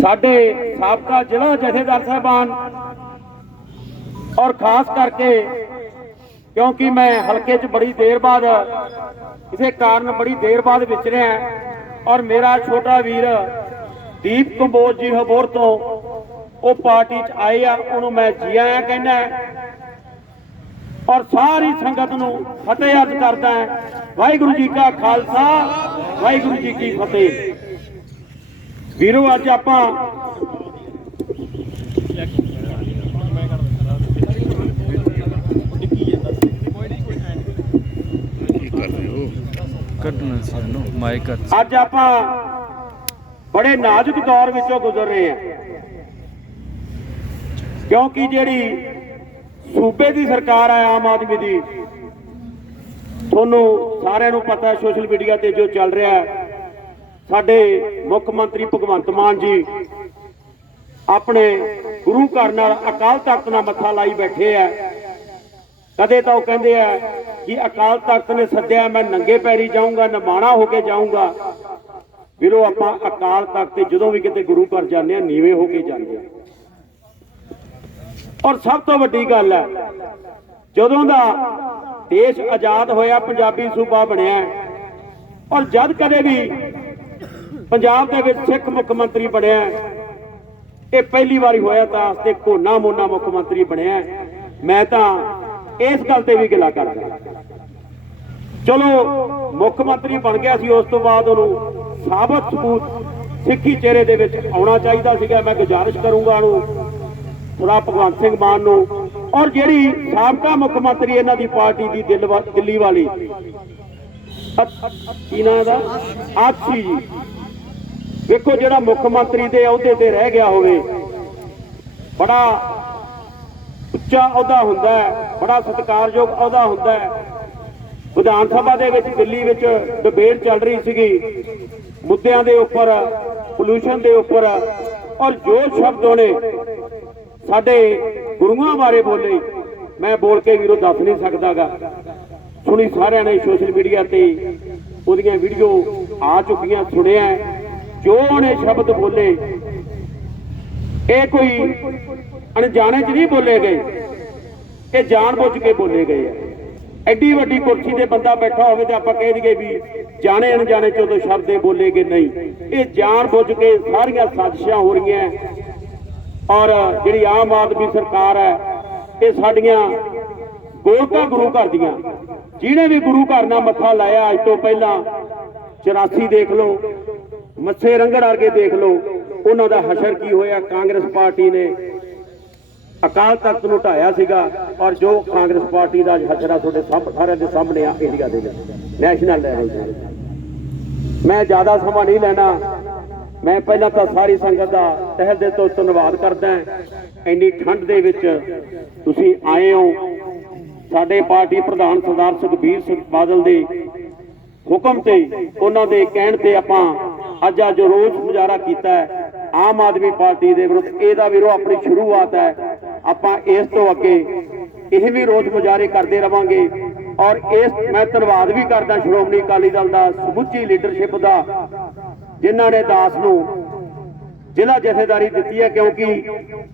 ਸਾਡੇ ਸਾਬਕਾ ਜ਼ਿਲ੍ਹਾ ਜਥੇਦਾਰ ਸਾਹਿਬਾਨ ਔਰ ਖਾਸ ਕਰਕੇ ਕਿਉਂਕਿ ਮੈਂ ਹਲਕੇ 'ਚ ਬੜੀ ਦੇਰ ਬਾਅਦ ਕਿਸੇ ਕਾਰਨ ਬੜੀ ਦੇਰ ਬਾਅਦ ਵਿਚਰਿਆ ਔਰ ਮੇਰਾ ਛੋਟਾ ਵੀਰ ਦੀਪ ਕੰਬੋਜ ਜੀ ਹਬੋਰ ਤੋਂ ਉਹ ਪਾਰਟੀ 'ਚ ਆਏ ਆ, ਉਹਨੂੰ ਮੈਂ ਜੀ ਆਇਆਂ ਕਹਿੰਦਾ ਔਰ ਸਾਰੀ ਸੰਗਤ ਨੂੰ ਫਤਿਹ ਅਰਜ਼ ਕਰਦਾ ਵਾਹਿਗੁਰੂ ਜੀ ਕਾ ਖਾਲਸਾ, ਵਾਹਿਗੁਰੂ ਜੀ ਕੀ ਫਤਿਹ। ਵੀਰੋ ਅੱਜ ਆਪਾਂ ਕੱਢਣਾ ਸੀ ਮਾਈਕ ਅੱਜ ਆਪਾਂ ਬੜੇ ਨਾਜ਼ੁਕ ਦੌਰ ਵਿੱਚੋਂ ਗੁਜ਼ਰ ਰਹੇ ਹਾਂ। ਕਿਉਂਕਿ ਜਿਹੜੀ ਸੂਬੇ ਦੀ ਸਰਕਾਰ ਹੈ ਆਮ ਆਦਮੀ ਦੀ ਤੁਹਾਨੂੰ ਸਾਰਿਆਂ ਨੂੰ ਪਤਾ ਹੈ ਸੋਸ਼ਲ ਮੀਡੀਆ ਤੇ ਜੋ ਚੱਲ ਰਿਹਾ ਹੈ ਸਾਡੇ ਮੁੱਖ ਮੰਤਰੀ ਭਗਵੰਤ ਮਾਨ ਜੀ ਆਪਣੇ ਗੁਰੂ ਘਰ ਨਾਲ ਅਕਾਲ ਤਖਤ ਨਾਲ ਮੱਥਾ ਲਾਈ ਬੈਠੇ ਆ। ਕਦੇ ਤਾਂ ਉਹ ਕਹਿੰਦੇ ਆ ਕਿ ਅਕਾਲ ਤਖਤ ਨੇ ਸੱਦਿਆ, ਮੈਂ ਨੰਗੇ ਪੈਰੀ ਜਾਊਂਗਾ, ਨਿਮਾਣਾ ਹੋ ਕੇ ਜਾਊਂਗਾ। ਵੀਰੋ, ਆਪਾਂ ਅਕਾਲ ਤਖਤ ਤੇ ਜਦੋਂ ਵੀ ਕਿਤੇ ਗੁਰੂ ਘਰ ਜਾਂਦੇ ਆ, ਨੀਵੇਂ ਹੋ ਕੇ ਜਾਂਦੇ ਆ। ਔਰ ਸਭ ਤੋਂ ਵੱਡੀ ਗੱਲ ਹੈ, ਜਦੋਂ ਦਾ ਦੇਸ਼ ਆਜ਼ਾਦ ਹੋਇਆ, ਪੰਜਾਬੀ ਸੂਬਾ ਬਣਿਆ ਔਰ ਜਦ ਕਦੇ ਵੀ ਪੰਜਾਬ ਦੇ ਵਿੱਚ ਸਿੱਖ ਮੁੱਖ ਮੰਤਰੀ ਬਣਿਆ ਇਹ ਪਹਿਲੀ ਵਾਰੀ ਹੋਇਆ ਤਾਂ ਤੇ ਕੋਨਾ ਮੋਨਾ ਮੁੱਖ ਮੰਤਰੀ ਬਣਿਆ ਮੈਂ ਤਾਂ ਇਸ ਗੱਲ ਤੇ ਵੀ ਗਿਲਾ ਕਰਦਾ ਚਲੋ, ਮੁੱਖ ਮੰਤਰੀ ਬਣ ਗਿਆ ਸੀ, ਉਸ ਤੋਂ ਬਾਅਦ ਉਹਨੂੰ ਸਾਬਤ ਸਬੂਤ ਸਿੱਖੀ ਚਿਹਰੇ ਦੇ ਵਿੱਚ ਆਉਣਾ ਚਾਹੀਦਾ ਸੀਗਾ। ਮੈਂ ਗੁਜ਼ਾਰਿਸ਼ ਕਰੂੰਗਾ ਉਹਨੂੰ ਥੋੜਾ ਭਗਵੰਤ ਸਿੰਘ ਮਾਨ ਨੂੰ। ਔਰ ਜਿਹੜੀ ਸਾਬਕਾ ਮੁੱਖ ਮੰਤਰੀ ਇਹਨਾਂ ਦੀ ਪਾਰਟੀ ਦੀ ਦਿਲ ਦਿੱਲੀ ਵਾਲੀ, ਅ- ਕੀ ਨਾਂ ਦਾ ਆਛੀ ਜੀ। ਵੇਖੋ ਜਿਹੜਾ ਮੁੱਖ ਮੰਤਰੀ ਦੇ ਅਹੁਦੇ ਤੇ ਰਹਿ ਗਿਆ ਹੋਵੇ, ਬੜਾ ਉੱਚਾ ਅਹੁਦਾ ਹੁੰਦਾ ਹੈ, ਬੜਾ ਸਤਿਕਾਰਯੋਗ ਅਹੁਦਾ ਹੁੰਦਾ ਹੈ। ਵਿਧਾਨ ਸਭਾ ਦੇ ਵਿੱਚ ਦਿੱਲੀ ਵਿੱਚ ਡਿਬੇਟ ਚੱਲ ਰਹੀ ਸੀਗੀ, ਮੁੱਦਿਆਂ ਦੇ ਉੱਪਰ ਪੋਲੂਸ਼ਨ ਦੇ ਉੱਪਰ, ਔਰ ਜੋ ਸ਼ਬਦ ਉਹਨੇ ਸਾਡੇ ਗੁਰੂਆਂ ਬਾਰੇ ਬੋਲੇ, ਮੈਂ ਬੋਲ ਕੇ ਵੀਰੋ ਦੱਸ ਨਹੀਂ ਸਕਦਾਗਾ। ਸੁਣੀ ਸਾਰਿਆਂ ਨੇ ਸੋਸ਼ਲ ਮੀਡੀਆ ਤੇ, ਉਹਦੀਆਂ ਵੀਡੀਓ ਆ ਚੁੱਕੀਆਂ, ਸੁਣਿਆ ਜੋ ਉਹਨੇ ਸ਼ਬਦ ਬੋਲੇ, ਇਹ ਕੋਈ ਅਣਜਾਣੇ ਚ ਨਹੀਂ ਬੋਲੇ ਗਏ, ਇਹ ਜਾਣਬੁੱਝ ਕੇ ਬੋਲੇ ਗਏ ਆ। ਐਡੀ ਵੱਡੀ ਕੁਰਸੀ ਤੇ ਬੰਦਾ ਬੈਠਾ ਹੋਵੇ ਤੇ ਆਪਾਂ ਕਹਿ ਦਈਏ ਵੀ ਜਾਣੇ ਅਣਜਾਣੇ ਚ ਉਦੋਂ ਸ਼ਬਦ ਇਹ ਬੋਲੇਗੇ ਨਹੀਂ। ਇਹ ਜਾਣਬੁੱਝ ਕੇ ਸਾਰੀਆਂ ਸਾਜ਼ਿਸ਼ਾਂ ਹੋ ਰਹੀਆਂ ਔਰ ਜਿਹੜੀ ਆਮ ਆਦਮੀ ਸਰਕਾਰ ਹੈ ਇਹ ਸਾਡੀਆਂ ਗੋਲਕਾ ਗੁਰੂ ਘਰ ਦੀਆਂ। ਜਿਹਨੇ ਵੀ ਗੁਰੂ ਘਰ ਨਾਲ ਮੱਥਾ ਲਾਇਆ, ਅੱਜ ਤੋਂ ਪਹਿਲਾਂ 84 ਦੇਖ ਲਓ ਮੱਥੇ ਰੰਗੜ ਵਰਗੇ ਦੇਖ ਲਓ, ਉਹਨਾਂ ਦਾ ਹਸ਼ਰ ਕੀ ਹੋਇਆ? ਕਾਂਗਰਸ ਪਾਰਟੀ ਨੇ ਅਕਾਲ ਤਖਤ ਨੂੰ ਢਾਇਆ ਸੀਗਾ ਔਰ ਜੋ ਕਾਂਗਰਸ ਪਾਰਟੀ ਦਾ ਹਸ਼ਰਾ ਤੁਹਾਡੇ ਸਭ ਸਾਰਿਆਂ ਦੇ ਸਾਹਮਣੇ ਆ ਇੰਡੀਆ ਦੇ ਨੈਸ਼ਨਲ ਲੈਵਲ ਤੇ। ਮੈਂ ਜ਼ਿਆਦਾ ਸਮਾਂ ਨਹੀਂ ਲੈਣਾ। ਮੈਂ ਪਹਿਲਾਂ ਤਾਂ ਸਾਰੀ ਸੰਗਤ ਦਾ ਤਹਿ ਦਿਲ ਤੋਂ ਧੰਨਵਾਦ ਕਰਦਾ ਇੰਨੀ ਠੰਡ ਦੇ ਵਿੱਚ ਤੁਸੀਂ ਆਏ ਹੋ। ਸਾਡੇ ਪਾਰਟੀ ਪ੍ਰਧਾਨ ਸਰਦਾਰ ਸੁਖਬੀਰ ਸਿੰਘ ਬਾਦਲ ਦੇ ਹੁਕਮ ਤੇ, ਉਹਨਾਂ ਦੇ ਕਹਿਣ ਤੇ ਆਪਾਂ ਅੱਜ ਅੱਜ ਰੋਸ ਮੁਜ਼ਾਹਰਾ ਕੀਤਾ ਹੈ। ਆਮ ਆਦਮੀ ਪਾਰਟੀ ਦੇ ਵਿਰੁੱਧ ਇਹਦਾ ਵੀਰੋ ਆਪਣੀ ਸ਼ੁਰੂਆਤ ਹੈ। ਆਪਾਂ ਇਸ ਤੋਂ ਅੱਗੇ ਇਹ ਵੀ ਰੋਸ ਮੁਜ਼ਾਹਰੇ ਕਰਦੇ ਰਵਾਂਗੇ ਔਰ ਇਸ ਮੈਂ ਧੰਨਵਾਦ ਵੀ ਕਰਦਾ ਸ਼੍ਰੋਮਣੀ ਅਕਾਲੀ ਦਲ ਦਾ, ਸਮੁੱਚੀ ਲੀਡਰਸ਼ਿਪ ਦਾ, ਜਿਨ੍ਹਾਂ ਨੇ ਦਾਸ ਨੂੰ ਜ਼ਿਲ੍ਹਾ ਜਥੇਦਾਰੀ ਦਿੱਤੀ ਹੈ। ਕਿਉਂਕਿ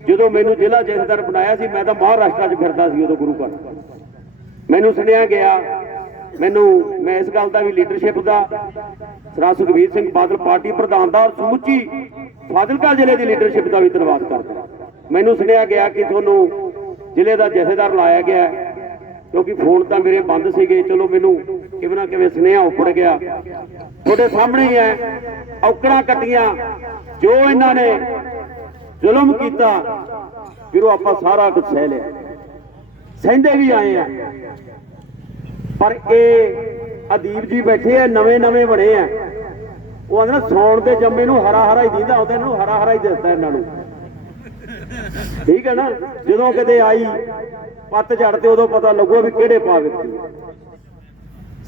ਜਦੋਂ ਮੈਨੂੰ ਜ਼ਿਲ੍ਹਾ ਜਥੇਦਾਰ ਬਣਾਇਆ ਸੀ, ਮੈਂ ਤਾਂ ਮਹਾਰਾਸ਼ਟਰ 'ਚ ਫਿਰਦਾ ਸੀ ਉਦੋਂ ਗੁਰੂ ਘਰ। ਮੈਨੂੰ ਸੁਣਿਆ ਗਿਆ ਮੈਨੂੰ ਮੈਂ ਇਸ ਗੱਲ ਦਾ ਵੀ ਲੀਡਰਸ਼ਿਪ ਦਾ ਸਰਾ ਸੁਖਬੀਰ ਸਿੰਘ ਬਾਦਲ ਪਾਰਟੀ ਪ੍ਰਧਾਨ ਦਾ ਸਮੁੱਚੀ ਫਾਜ਼ਿਲਕਾ ਜ਼ਿਲ੍ਹੇ ਦੀ ਲੀਡਰਸ਼ਿਪ ਦਾ ਵੀ ਧੰਨਵਾਦ ਕਰਦਾ ਮੈਨੂੰ ਸੁਣਿਆ ਗਿਆ ਕਿ ਤੁਹਾਨੂੰ ਜ਼ਿਲ੍ਹੇ ਦਾ ਜਥੇਦਾਰ ਲਾਇਆ ਗਿਆ ਕਿਉਂਕਿ ਫੋਨ ਤਾਂ ਮੇਰੇ ਬੰਦ ਸੀਗੇ। ਚਲੋ ਮੈਨੂੰ ਕਿਵੇਂ ਨਾ ਕਿਵੇਂ ਸੁਨੇਹਾ ਉੱਪੜ ਗਿਆ। ਤੁਹਾਡੇ ਸਾਹਮਣੇ ਹੀ ਹੈ, ਔਕੜਾਂ ਕੱਟੀਆਂ, ਜੋ ਇਹਨਾਂ ਨੇ ਜ਼ੁਲਮ ਕੀਤਾ, ਵੀਰੋ, ਆਪਾਂ ਸਾਰਾ ਕੁਝ ਸਹਿ ਲਿਆ। ਸਹਿੰਦੇ ਵੀ ਆਏ ਆ। ਪਰ ਇਹ ਅਦੀਪ ਜੀ ਬੈਠੇ ਆ, ਨਵੇਂ ਨਵੇਂ ਬਣੇ ਆ। ਉਹ ਆਂਦੇ ਸੌਣ ਦੇ ਜੰਮੇ ਨੂੰ ਹਰਾ ਹਰਾ ਹੀ ਦਿੰਦਾ, ਉਹਦੇ ਨੂੰ ਹਰਾ ਹਰਾ ਹੀ ਦਿਸਦਾ ਇਹਨਾਂ ਨੂੰ। ਠੀਕ ਹੈ ਨਾ? ਜਦੋਂ ਕਿਤੇ ਆਈ, ਪੱਤ ਝੜ ਤੇ ਉਦੋਂ ਪਤਾ ਲੱਗੂ ਵੀ ਕਿਹੜੇ ਪਾ ਦਿੱਤੀ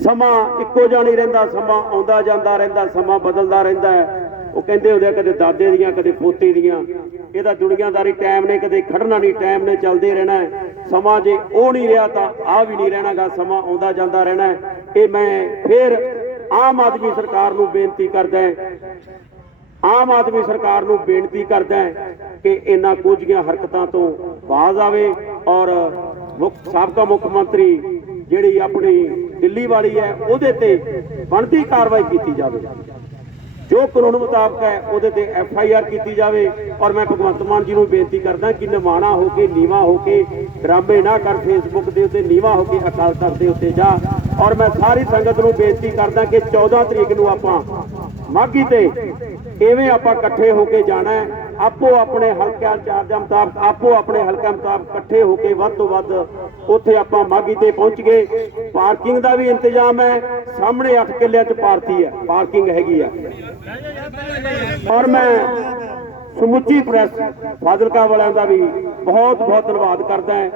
ਸਮਾਂ ਇੱਕੋ ਜਿਹਾ ਨਹੀਂ ਰਹਿੰਦਾ, ਸਮਾਂ ਆਉਂਦਾ ਜਾਂਦਾ ਰਹਿੰਦਾ, ਸਮਾਂ ਬਦਲਦਾ ਰਹਿੰਦਾ ਉਹ ਕਹਿੰਦੇ ਹੁੰਦੇ ਆ, ਕਦੇ ਦਾਦੇ ਦੀਆਂ, ਕਦੇ ਪੋਤੇ ਦੀਆਂ। ਇਹਦਾ ਦੁਨੀਆਦਾਰੀ ਟਾਈਮ ਨੇ, ਕਦੇ ਖੜਨਾ ਨਹੀਂ, ਟਾਈਮ ਨੇ ਚੱਲਦੇ ਰਹਿਣਾ ਹੈ। ਸਮਾਂ ਜੇ ਉਹ ਨਹੀਂ ਰਿਹਾ ਤਾਂ ਆ ਵੀ ਨਹੀਂ ਰਹਿਣਾਗਾ, ਸਮਾਂ ਆਉਂਦਾ ਜਾਂਦਾ ਰਹਿਣਾ ਇਹ ਮੈਂ ਫਿਰ ਆਮ ਆਦਮੀ ਸਰਕਾਰ ਨੂੰ ਬੇਨਤੀ ਕਰਦਾ ਆਮ ਆਦਮੀ ਸਰਕਾਰ ਨੂੰ ਬੇਨਤੀ ਕਰਦਾ ਕਿ ਇਹਨਾਂ ਕੋਝੀਆਂ ਹਰਕਤਾਂ ਤੋਂ ਬਾਜ਼ ਆਵੇ ਔਰ ਮੁੱਖ ਸਾਬਕਾ ਮੁੱਖ ਮੰਤਰੀ ਜਿਹੜੀ ਆਪਣੀ ਦਿੱਲੀ ਵਾਲੀ ਹੈ, ਉਹਦੇ ਤੇ ਬਣਦੀ ਕਾਰਵਾਈ ਕੀਤੀ ਜਾਵੇ। ਜੋ ਕਾਨੂੰਨ ਮੁਤਾਬਕ ਹੈ, ਉਹਦੇ ਤੇ ਐਫ ਆਈ ਆਰ ਕੀਤੀ ਜਾਵੇ। ਔਰ ਮੈਂ ਭਗਵੰਤ ਮਾਨ ਜੀ ਨੂੰ ਬੇਨਤੀ ਕਰਦਾ ਕਿ ਨਿਮਾਣਾ ਹੋ ਕੇ, ਨੀਵਾ ਹੋ ਕੇ, ਡਰਾਮੇ ਨਾ ਕਰ ਫੇਸਬੁੱਕ ਦੇ ਉੱਤੇ, ਨੀਵਾ ਹੋ ਕੇ ਅਕਾਲ ਤਖਤ ਦੇ ਉੱਤੇ ਜਾ। ਔਰ ਮੈਂ ਸਾਰੀ ਸੰਗਤ ਨੂੰ ਬੇਨਤੀ ਕਰਦਾ ਕਿ 14 ਤਰੀਕ ਨੂੰ ਆਪਾਂ ਮਾਗੀ ਤੇ ਇਵੇਂ ਆਪਾਂ ਇਕੱਠੇ ਹੋ ਕੇ ਜਾਣਾ ਹੈ, ਆਪੋ ਆਪਣੇ ਹਲਕਿਆਂ ਚਾਰਜਾਂ ਮੁਤਾਬਕ, ਆਪੋ ਆਪਣੇ ਹਲਕਿਆਂ ਮੁਤਾਬਕ ਇਕੱਠੇ ਹੋ ਕੇ ਵੱਧ ਤੋਂ ਵੱਧ ਉੱਥੇ ਆਪਾਂ ਮਾਗੀ ਤੇ ਪਹੁੰਚ ਗਏ। ਪਾਰਕਿੰਗ ਦਾ ਵੀ ਇੰਤਜ਼ਾਮ ਹੈ, ਸਾਹਮਣੇ 8 ਕਿੱਲਿਆਂ 'ਚ ਪਾਰਟੀ ਹੈ, ਪਾਰਕਿੰਗ ਹੈਗੀ ਆ। ਔਰ ਮੈਂ ਸਮੁੱਚੀ ਪ੍ਰੈਸ ਫਾਜ਼ਿਲਕਾ ਵਾਲਿਆਂ ਦਾ ਵੀ ਬਹੁਤ ਬਹੁਤ ਧੰਨਵਾਦ ਕਰਦਾ ਹਾਂ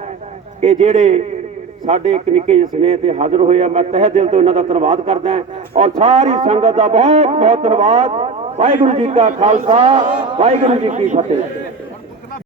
ਕਿ ਜਿਹੜੇ ਸਾਡੇ ਇੱਕ ਨਿੱਕੇ ਜਿਹੇ ਸਨੇਹ ਤੇ ਹਾਜ਼ਰ ਹੋਏ ਆ, ਮੈਂ ਤਹਿ ਦਿਲ ਤੋਂ ਉਹਨਾਂ ਦਾ ਧੰਨਵਾਦ ਕਰਦਾ ਹਾਂ। ਔਰ ਸਾਰੀ ਸੰਗਤ ਦਾ ਬਹੁਤ ਬਹੁਤ ਧੰਨਵਾਦ। ਵਾਹਿਗੁਰੂ ਜੀ ਕਾ ਖਾਲਸਾ, ਵਾਹਿਗੁਰੂ ਜੀ ਕੀ ਫਤਿਹ।